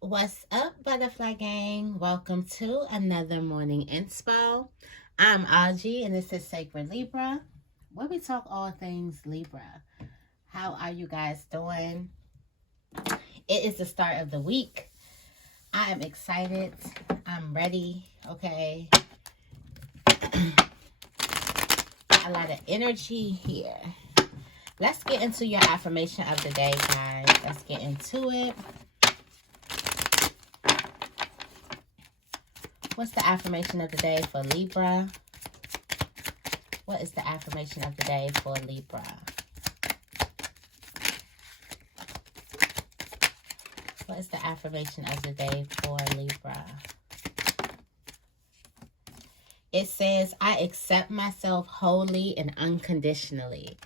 What's up, Butterfly Gang? Welcome to another morning inspo. I'm Auji, and this is Sacred Libra, where we talk all things Libra. How are you guys doing? It is the start of the week. I am excited. I'm ready. Okay. A lot of energy here. Let's get into your affirmation of the day, guys. Let's get into it. What's the affirmation of the day for Libra? What is the affirmation of the day for Libra? What is the affirmation of the day for Libra? It says, I accept myself wholly and unconditionally.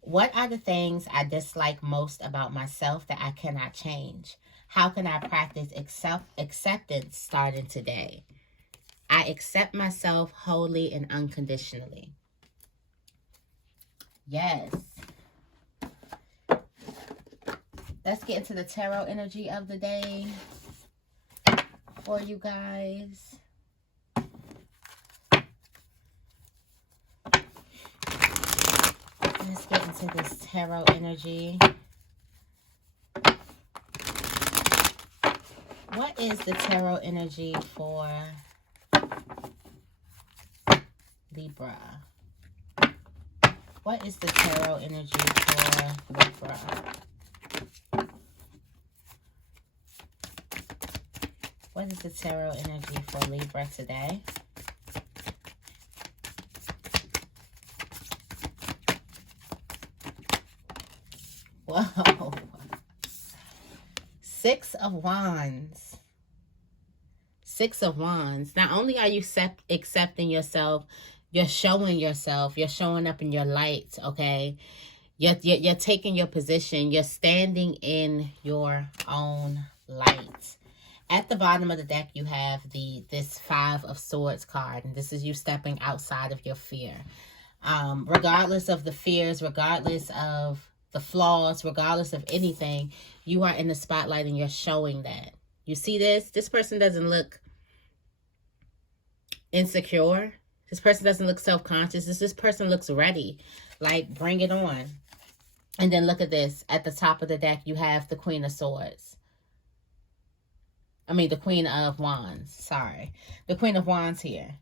What are the things I dislike most about myself that I cannot change? How can I practice acceptance starting today? I accept myself wholly and unconditionally. Yes. Let's get into the tarot energy of the day for you guys. Let's get into this tarot energy. What is the tarot energy for Libra? What is the tarot energy for Libra? What is the tarot energy for Libra today? Whoa. Six of Wands. Six of Wands. Not only are you accepting yourself, you're showing yourself, you're showing up in your light, okay? You're taking your position, you're standing in your own light. At the bottom of the deck, you have this Five of Swords card, and this is you stepping outside of your fear. Regardless of the fears, regardless of the flaws, regardless of anything, you are in the spotlight and you're showing that. You see this? This person doesn't look insecure. This person doesn't look self-conscious. This person looks ready. Like, bring it on. And then look at this. At the top of the deck, you have the Queen of Swords. The Queen of Wands. Sorry. The Queen of Wands here.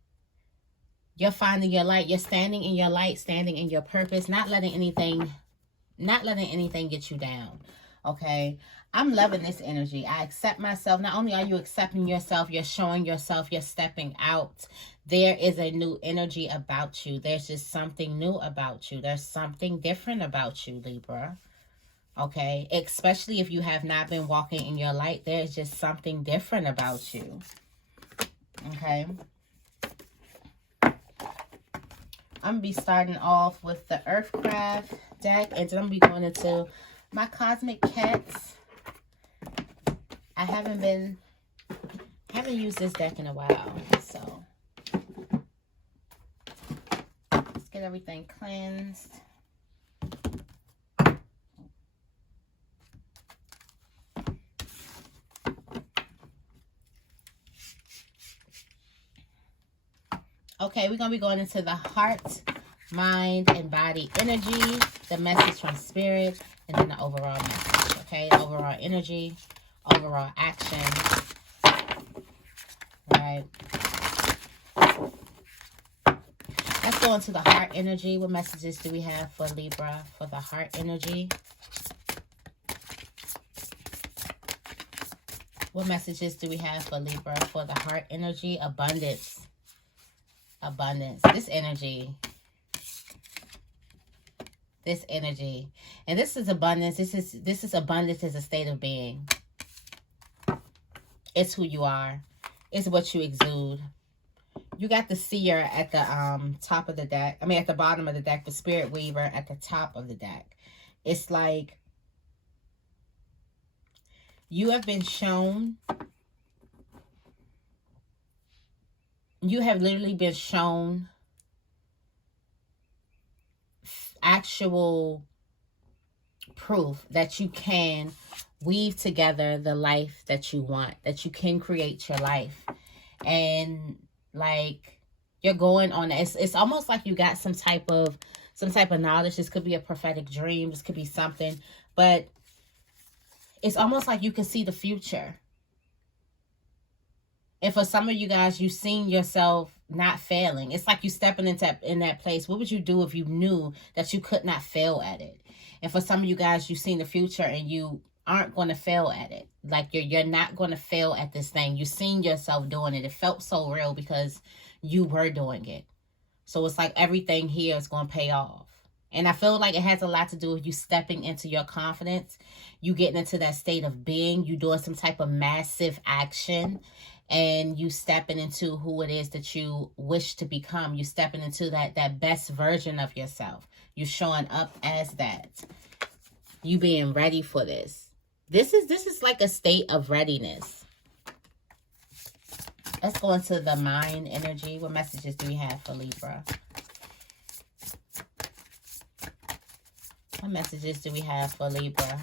You're finding your light. You're standing in your light, standing in your purpose, not letting anything get you down. Okay? I'm loving this energy. I accept myself. Not only are you accepting yourself, you're showing yourself, you're stepping out. There is a new energy about you. There's just something new about you. There's something different about you, Libra. Okay? Especially if you have not been walking in your light, there's just something different about you. Okay? I'm going to be starting off with the Earthcraft deck, and then I'm going to be going into my Cosmic Cats. I haven't used this deck in a while, so let's get everything cleansed. Okay, we're going to be going into the heart, mind, and body energy, the message from Spirit, and then the overall message, okay? Overall energy, overall action, right? Let's go into the heart energy. What messages do we have for Libra for the heart energy? What messages do we have for Libra for the heart energy? Abundance. Abundance. This energy. And this is abundance. This is abundance as a state of being. It's who you are. It's what you exude. You got the Seer at the top of the deck. At the bottom of the deck. The Spirit Weaver at the top of the deck. It's like you have been shown. You have literally been shown actual proof that you can weave together the life that you want, that you can create your life. And like, you're going on, it's almost like you got some type of knowledge. This could be a prophetic dream, this could be something, but it's almost like you can see the future. And for some of you guys, you've seen yourself not failing. It's like you stepping into in that place. What would you do if you knew that you could not fail at it? And for some of you guys, you've seen the future and you aren't going to fail at it. Like you're not going to fail at this thing. You've seen yourself doing it. It felt so real because you were doing it. So it's like everything here is going to pay off. And I feel like it has a lot to do with you stepping into your confidence. You getting into that state of being. You doing some type of massive action. And you stepping into who it is that you wish to become. You stepping into that best version of yourself. You showing up as that. You being ready for this. This is like a state of readiness. Let's go into the mind energy. What messages do we have for Libra? What messages do we have for Libra?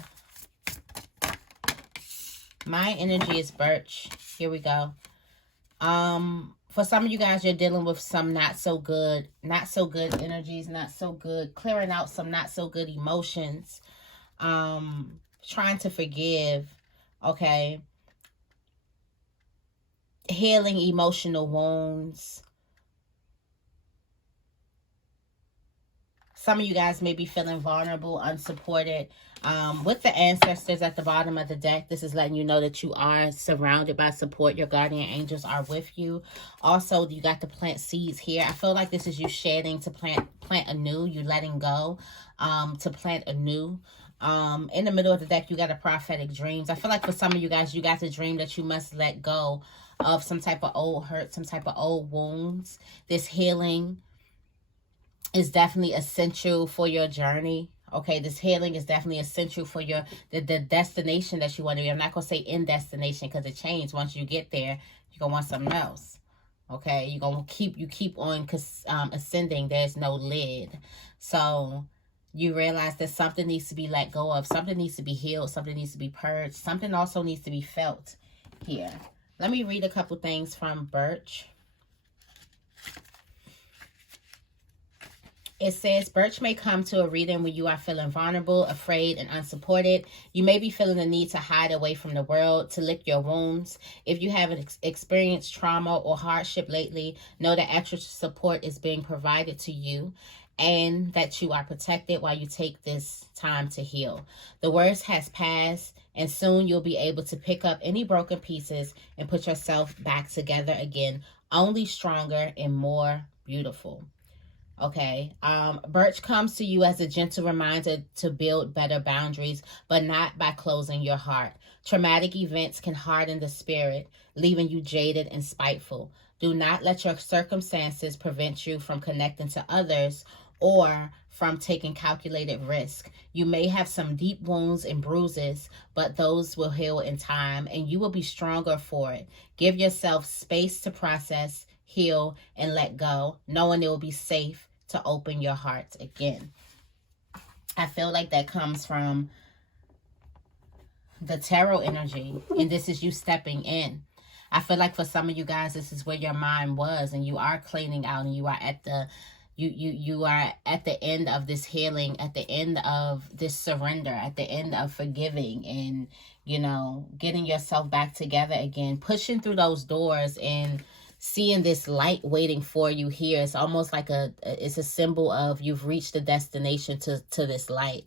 My energy is Birch. Here we go. For some of you guys, you're dealing with some not so good energies, not so good, clearing out some not so good emotions. Trying to forgive, okay? Healing emotional wounds. Some of you guys may be feeling vulnerable, unsupported. With the ancestors at the bottom of the deck, this is letting you know that you are surrounded by support. Your guardian angels are with you. Also, you got to plant seeds here. I feel like this is you shedding to plant anew. You letting go to plant anew. In the middle of the deck, you got a prophetic dreams. I feel like for some of you guys, you got the dream that you must let go of some type of old hurt, some type of old wounds. This healing is definitely essential for your journey. Okay, this healing is definitely essential for your the destination that you want to be. I'm not going to say in destination because it changes. Once you get there, you're going to want something else. Okay, you're going to keep on ascending. There's no lid. So you realize that something needs to be let go of. Something needs to be healed. Something needs to be purged. Something also needs to be felt here. Let me read a couple things from Birch. It says, Birch may come to a reading when you are feeling vulnerable, afraid, and unsupported. You may be feeling the need to hide away from the world, to lick your wounds. If you have experienced trauma or hardship lately, know that extra support is being provided to you and that you are protected while you take this time to heal. The worst has passed, and soon you'll be able to pick up any broken pieces and put yourself back together again, only stronger and more beautiful. Okay, Birch comes to you as a gentle reminder to build better boundaries, but not by closing your heart. Traumatic events can harden the spirit, leaving you jaded and spiteful. Do not let your circumstances prevent you from connecting to others or from taking calculated risk. You may have some deep wounds and bruises, but those will heal in time, and you will be stronger for it. Give yourself space to process, heal, and let go, knowing it will be safe to open your heart again. I feel like that comes from the tarot energy, and this is you stepping in. I feel like for some of you guys, this is where your mind was, and you are cleaning out, and you are at the you are at the end of this healing, at the end of this surrender, at the end of forgiving, and getting yourself back together again, pushing through those doors and seeing this light waiting for you here. It's almost like it's a symbol of you've reached the destination to this light.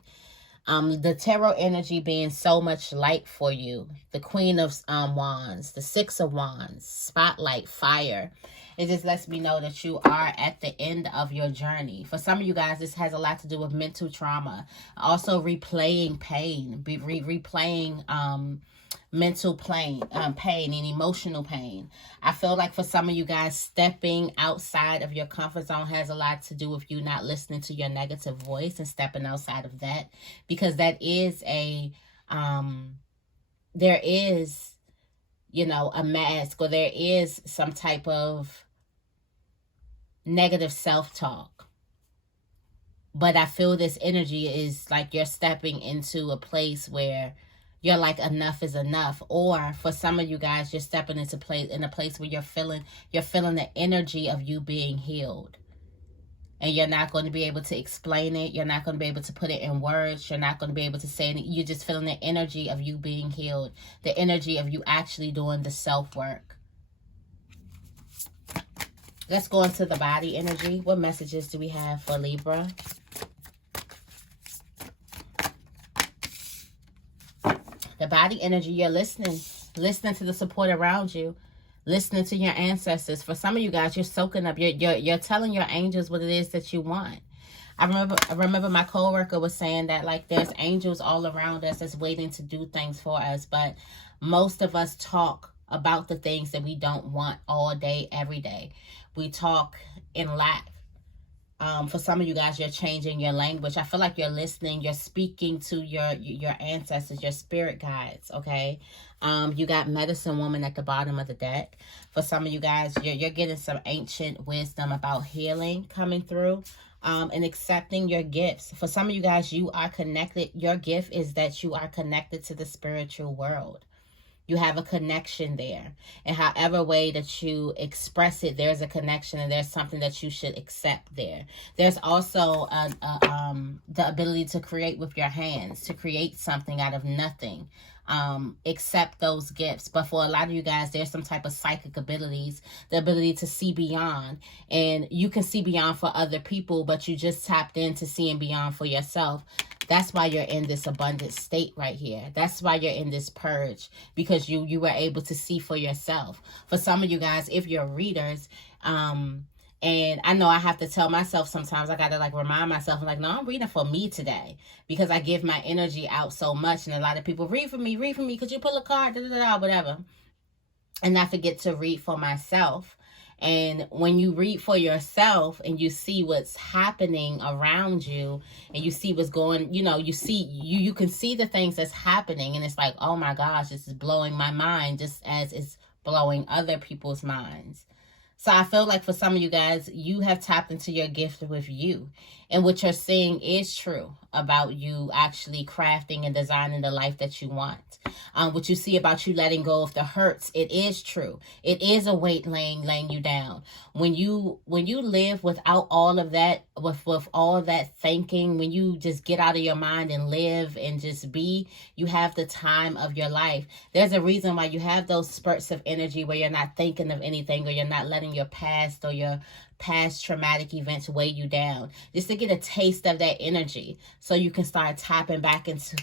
The tarot energy being so much light for you. The Queen of Wands, the Six of Wands, spotlight, fire. It just lets me know that you are at the end of your journey. For some of you guys, this has a lot to do with mental trauma. Also replaying pain, replaying mental pain and emotional pain. I feel like for some of you guys, stepping outside of your comfort zone has a lot to do with you not listening to your negative voice and stepping outside of that, because that is there is a mask, or there is some type of negative self-talk. But I feel this energy is like you're stepping into a place where you're like, enough is enough. Or for some of you guys, you're stepping into a place where you're feeling the energy of you being healed. And you're not going to be able to explain it. You're not going to be able to put it in words. You're not going to be able to say it. You're just feeling the energy of you being healed. The energy of you actually doing the self-work. Let's go into the body energy. What messages do we have for Libra? The body energy, you're listening. Listening to the support around you. Listening to your ancestors. For some of you guys, you're soaking up. You're telling your angels what it is that you want. I remember my coworker was saying that, like, there's angels all around us that's waiting to do things for us. But most of us talk about the things that we don't want all day, every day. We talk in lack. For some of you guys, you're changing your language. I feel like you're listening. You're speaking to your ancestors, your spirit guides, okay? You got medicine woman at the bottom of the deck. For some of you guys, you're getting some ancient wisdom about healing coming through, and accepting your gifts. For some of you guys, you are connected. Your gift is that you are connected to the spiritual world. You have a connection there. And however way that you express it, there's a connection, and there's something that you should accept there. There's also the ability to create with your hands, to create something out of nothing. Accept those gifts. But for a lot of you guys, there's some type of psychic abilities, the ability to see beyond. And you can see beyond for other people, but you just tapped into seeing beyond for yourself. That's why you're in this abundant state right here. That's why you're in this purge, because you were able to see for yourself. For some of you guys, if you're readers, and I know I have to tell myself sometimes, I got to like remind myself, I'm like, no, I'm reading for me today, because I give my energy out so much. And a lot of people, read for me, could you pull a card, whatever. And I forget to read for myself. And when you read for yourself and you see what's happening around you, and you see what's going, you can see the things that's happening, and it's like, oh my gosh, this is blowing my mind, just as it's blowing other people's minds. So I feel like for some of you guys, you have tapped into your gift with you. And what you're seeing is true about you actually crafting and designing the life that you want. What you see about you letting go of the hurts, it is true. It is a weight laying you down. When you live without all of that, with all that thinking, when you just get out of your mind and live and just be, you have the time of your life. There's a reason why you have those spurts of energy where you're not thinking of anything, or you're not letting your past or your past traumatic events weigh you down, just to get a taste of that energy, so you can start tapping back into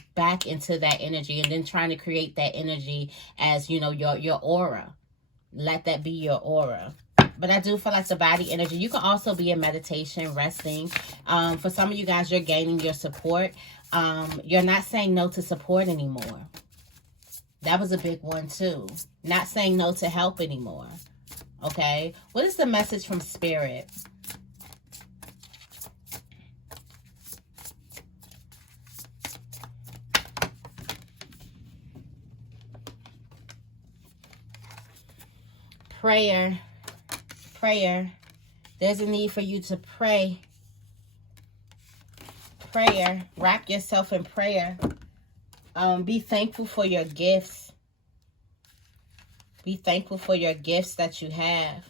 that energy, and then trying to create that energy as your aura. Let that be your aura. But I do feel like the body energy, you can also be in meditation, resting. For some of you guys, you're gaining your support. You're not saying no to support anymore. That was a big one too. Not saying no to help anymore. Okay, what is the message from Spirit? Prayer. There's a need for you to pray. Wrap yourself in prayer. Be thankful for your gifts. Be thankful for your gifts that you have.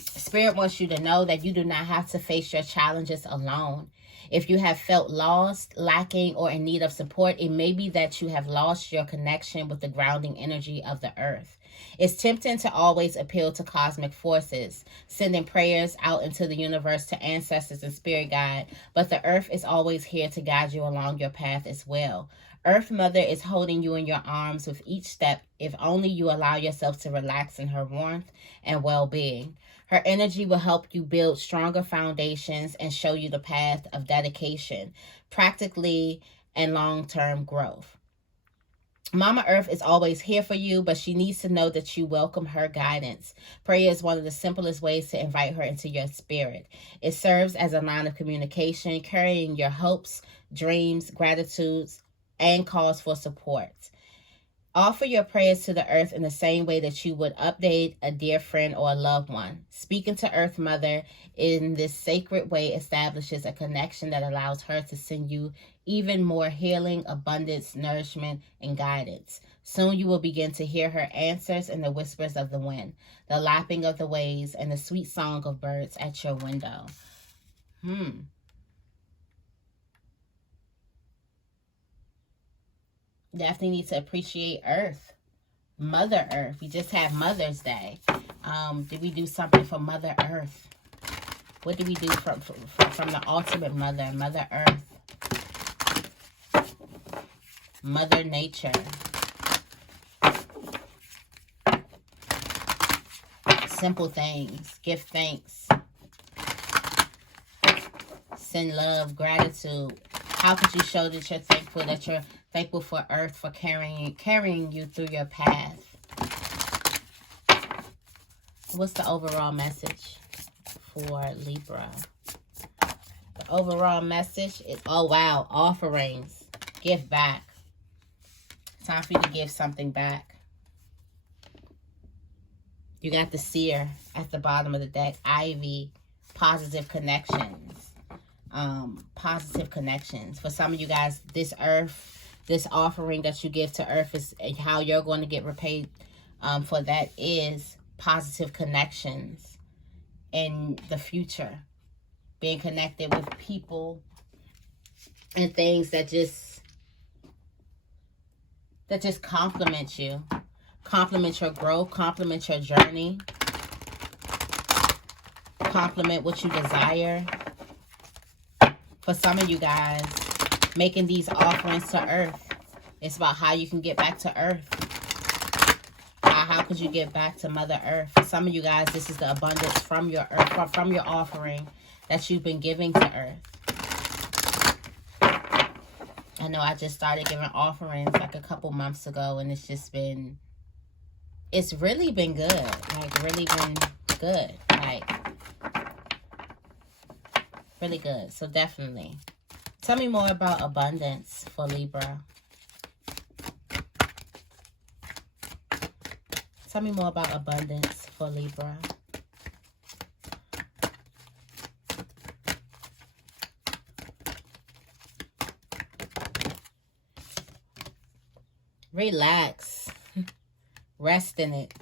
Spirit wants you to know that you do not have to face your challenges alone. If you have felt lost, lacking, or in need of support, it may be that you have lost your connection with the grounding energy of the earth. It's tempting to always appeal to cosmic forces, sending prayers out into the universe to ancestors and spirit guide, but the earth is always here to guide you along your path as well. Earth Mother is holding you in your arms with each step, if only you allow yourself to relax in her warmth and well-being. Her energy will help you build stronger foundations and show you the path of dedication, practically, and long-term growth. Mama Earth is always here for you, but she needs to know that you welcome her guidance. Prayer is one of the simplest ways to invite her into your spirit. It serves as a line of communication, carrying your hopes, dreams, gratitudes, and calls for support. Offer your prayers to the earth in the same way that you would update a dear friend or a loved one. Speaking to Earth Mother in this sacred way establishes a connection that allows her to send you even more healing, abundance, nourishment, and guidance. Soon you will begin to hear her answers in the whispers of the wind, the lapping of the waves, and the sweet song of birds at your window. Definitely need to appreciate Earth. Mother Earth. We just had Mother's Day. Did we do something for Mother Earth? What did we do from the ultimate mother, Mother Earth? Mother Nature. Simple things. Give thanks. Send love, gratitude. How could you show that you're thankful for Earth for carrying you through your path? What's the overall message for Libra? The overall message is, oh wow, offerings. Give back. Time for you to give something back. You got the Seer at the bottom of the deck. Ivy. Positive connections. Positive connections. For some of you guys, this offering that you give to Earth is how you're going to get repaid for that is positive connections in the future. Being connected with people and things that just compliment you. Compliment your growth, compliment your journey, compliment what you desire. For some of you guys, making these offerings to Earth, it's about how you can get back to Earth. How could you get back to Mother Earth? For some of you guys, this is the abundance from your Earth, from your offering that you've been giving to Earth. I know I just started giving offerings like a couple months ago, and it's really been good. Like, really been good. Like, really good. So definitely. Tell me more about abundance for Libra. Tell me more about abundance for Libra. Relax. Rest in it.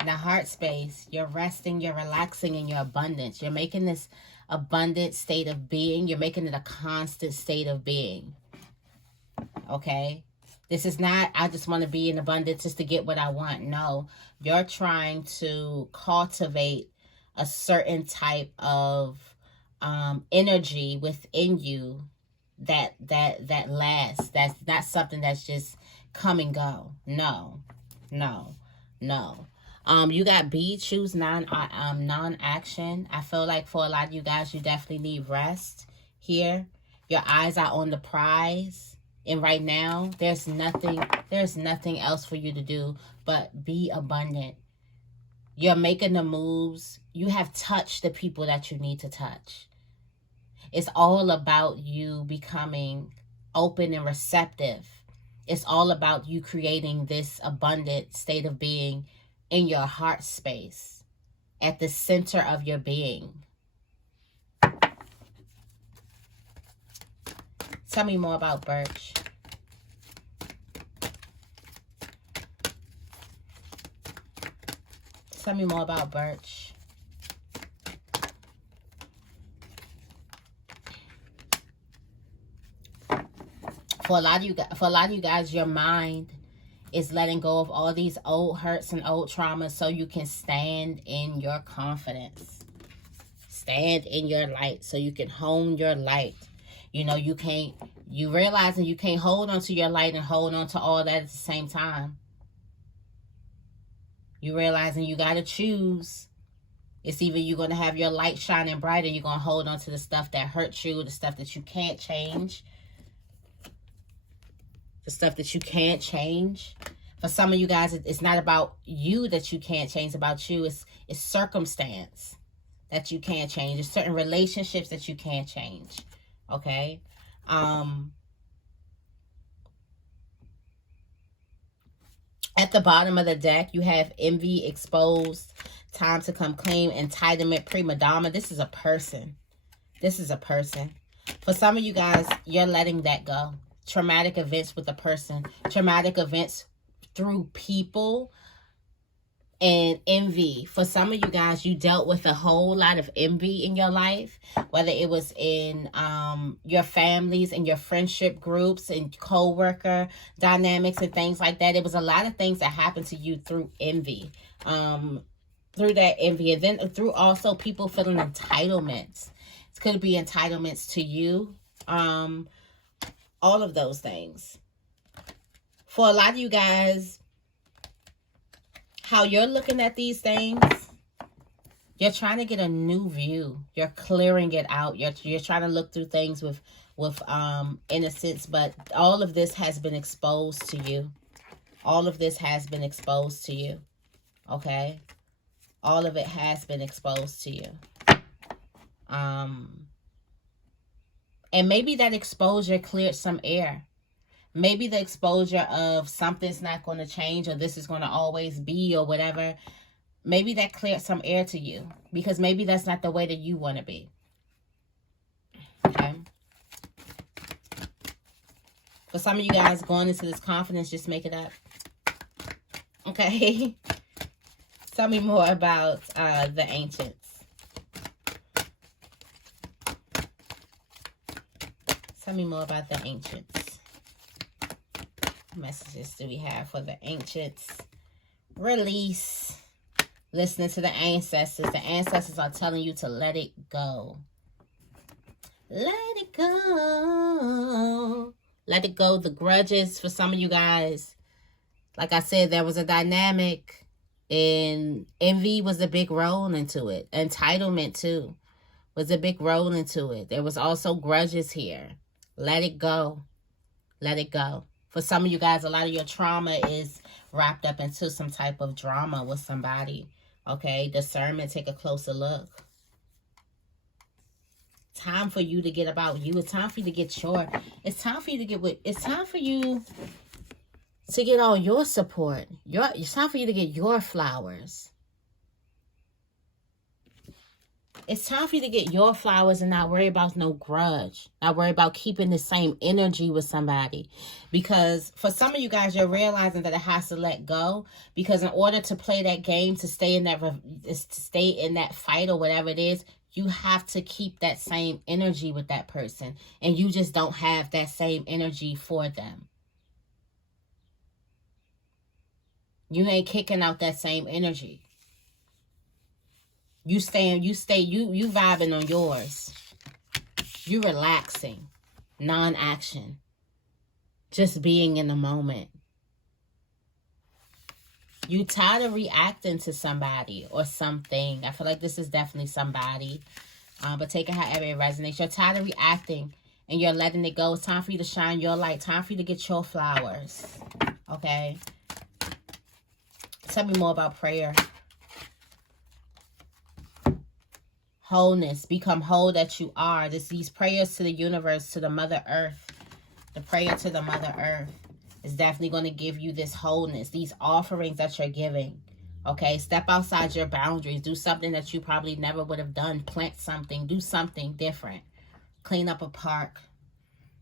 In the heart space, you're resting, you're relaxing in your abundance. You're making this abundant state of being. You're making it a constant state of being. Okay? This is not, I just want to be in abundance just to get what I want. No. You're trying to cultivate a certain type of energy within you that lasts. That's not something that's just come and go. No. No. No. You got B, choose non-action. I feel like for a lot of you guys, you definitely need rest here. Your eyes are on the prize. And right now, there's nothing else for you to do but be abundant. You're making the moves. You have touched the people that you need to touch. It's all about you becoming open and receptive. It's all about you creating this abundant state of being in your heart space, at the center of your being. Tell me more about Birch. Tell me more about Birch. For a lot of you guys, your mind is letting go of all these old hurts and old traumas so you can stand in your confidence. Stand in your light so you can hone your light. You know, you realizing you can't hold on to your light and hold on to all that at the same time. You realizing you got to choose. It's either you're going to have your light shining bright or you're going to hold on to the stuff that hurts you, the stuff that you can't change. The stuff that you can't change. For some of you guys, it's not about you that you can't change. It's about you. It's circumstance that you can't change. There's certain relationships that you can't change. Okay? At the bottom of the deck, you have envy, exposed, time to come clean, entitlement, prima donna. This is a person. This is a person. For some of you guys, you're letting that go. Traumatic events with a person. Traumatic events through people. And envy. For some of you guys, you dealt with a whole lot of envy in your life. Whether it was in your families and your friendship groups and co-worker dynamics and things like that. It was a lot of things that happened to you through envy. Through that envy. And then through also people feeling entitlements. It could be entitlements to you. All of those things. For a lot of you guys, how you're looking at these things, you're trying to get a new view. You're clearing it out. You're trying to look through things with innocence, but all of this has been exposed to you. All of this has been exposed to you. Okay? All of it has been exposed to you. And maybe that exposure cleared some air. Maybe the exposure of something's not going to change, or this is going to always be, or whatever. Maybe that cleared some air to you, because maybe that's not the way that you want to be. Okay. For some of you guys going into this confidence, just make it up. Okay. Tell me more about the ancients. Tell me more about the ancients. Messages do we have for the ancients? Release. Listening to the ancestors. The ancestors are telling you to let it go. Let it go. Let it go. The grudges for some of you guys. Like I said, there was a dynamic, and envy was a big role into it. Entitlement too was a big role into it. There was also grudges here. Let it go. Let it go. For some of you guys, a lot of your trauma is wrapped up into some type of drama with somebody. Okay, discernment, take a closer look. Time for you to get about you. It's time for you to get your, it's time for you to get with, it's time for you to get all your support. It's time for you to get your flowers. It's time for you to get your flowers and not worry about no grudge. Not worry about keeping the same energy with somebody. Because for some of you guys, you're realizing that it has to let go. Because in order to play that game, to stay in that fight or whatever it is, you have to keep that same energy with that person. And you just don't have that same energy for them. You ain't kicking out that same energy. You vibing on yours. You relaxing. Non-action. Just being in the moment. You tired of reacting to somebody or something. I feel like this is definitely somebody. But take it however it resonates. You're tired of reacting and you're letting it go. It's time for you to shine your light. Time for you to get your flowers. Okay? Tell me more about prayer. Wholeness. Become whole that you are. These prayers to the universe, to the Mother Earth. The prayer to the Mother Earth is definitely going to give you this wholeness. These offerings that you're giving. Okay? Step outside your boundaries. Do something that you probably never would have done. Plant something. Do something different. Clean up a park.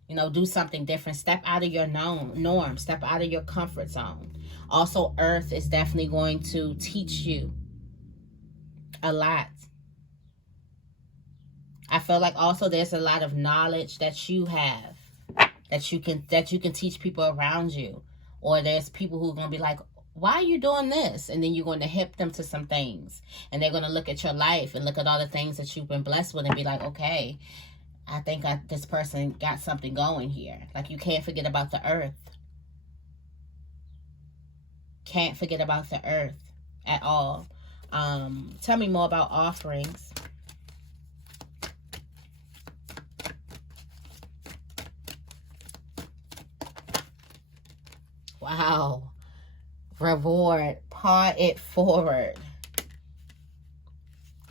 You know, do something different. Step out of your norm. Step out of your comfort zone. Also, Earth is definitely going to teach you a lot. I feel like also there's a lot of knowledge that you have that you can teach people around you. Or there's people who are going to be like, why are you doing this? And then you're going to hip them to some things. And they're going to look at your life and look at all the things that you've been blessed with and be like, okay, I think this person got something going here. Like, you can't forget about the earth. Can't forget about the earth at all. Tell me more about offerings. Wow. Reward. Part it forward.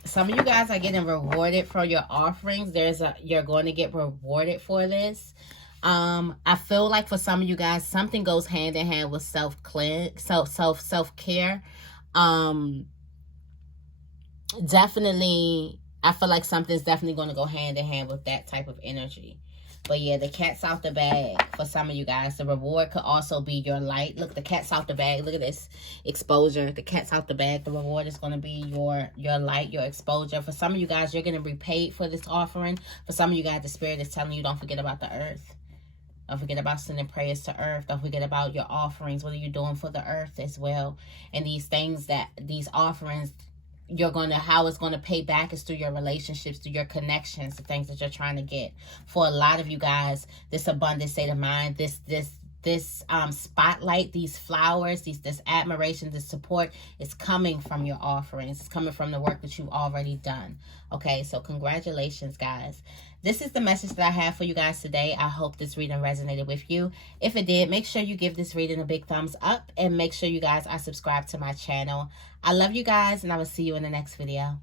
Some of you guys are getting rewarded for your offerings. You're going to get rewarded for this. I feel like for some of you guys, something goes hand in hand with self-care. Definitely, I feel like something's definitely going to go hand in hand with that type of energy. But yeah, the cat's out the bag for some of you guys. The reward could also be your light. Look, the cat's out the bag. Look at this exposure. The cat's out the bag. The reward is going to be your light, your exposure. For some of you guys, you're going to be paid for this offering. For some of you guys, the Spirit is telling you, don't forget about the earth. Don't forget about sending prayers to earth. Don't forget about your offerings. What are you doing for the earth as well? And these things these offerings, how it's going to pay back is through your relationships, through your connections, the things that you're trying to get. For a lot of you guys, this abundant state of mind, this spotlight, these flowers, this admiration, this support is coming from your offerings. It's coming from the work that you've already done. Okay, so congratulations, guys. This is the message that I have for you guys today. I hope this reading resonated with you. If it did, make sure you give this reading a big thumbs up and make sure you guys are subscribed to my channel. I love you guys, and I will see you in the next video.